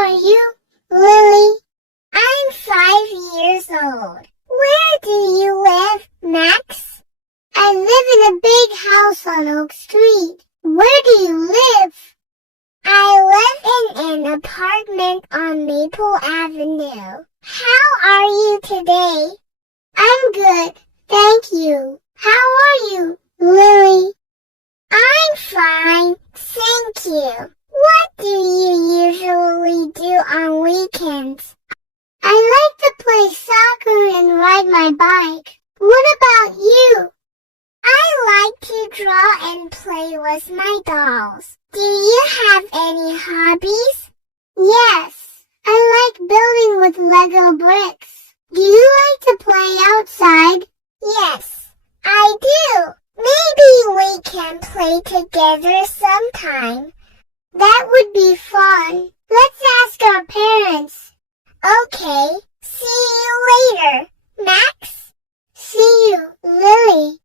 are you, Lily? I'm 5 years old. Where do you live, Max? I live in a big house on Oak Street. Where do you live? I live in an apartment on Maple Avenue. How are you today? I'm good, thank you. How are you, Lily? I'm fine, thank you. What do you usually do on weekends? I like to play soccer and ride my bike. What about you? I like to draw and play with my dolls. Do you have any hobbies? Yes, I like building with Lego bricks. Do you like to play outside? Yes, I do. Maybe we can play together sometime. That would be fun. Let's ask our parents. Okay, see you later, Max. See you, Lily.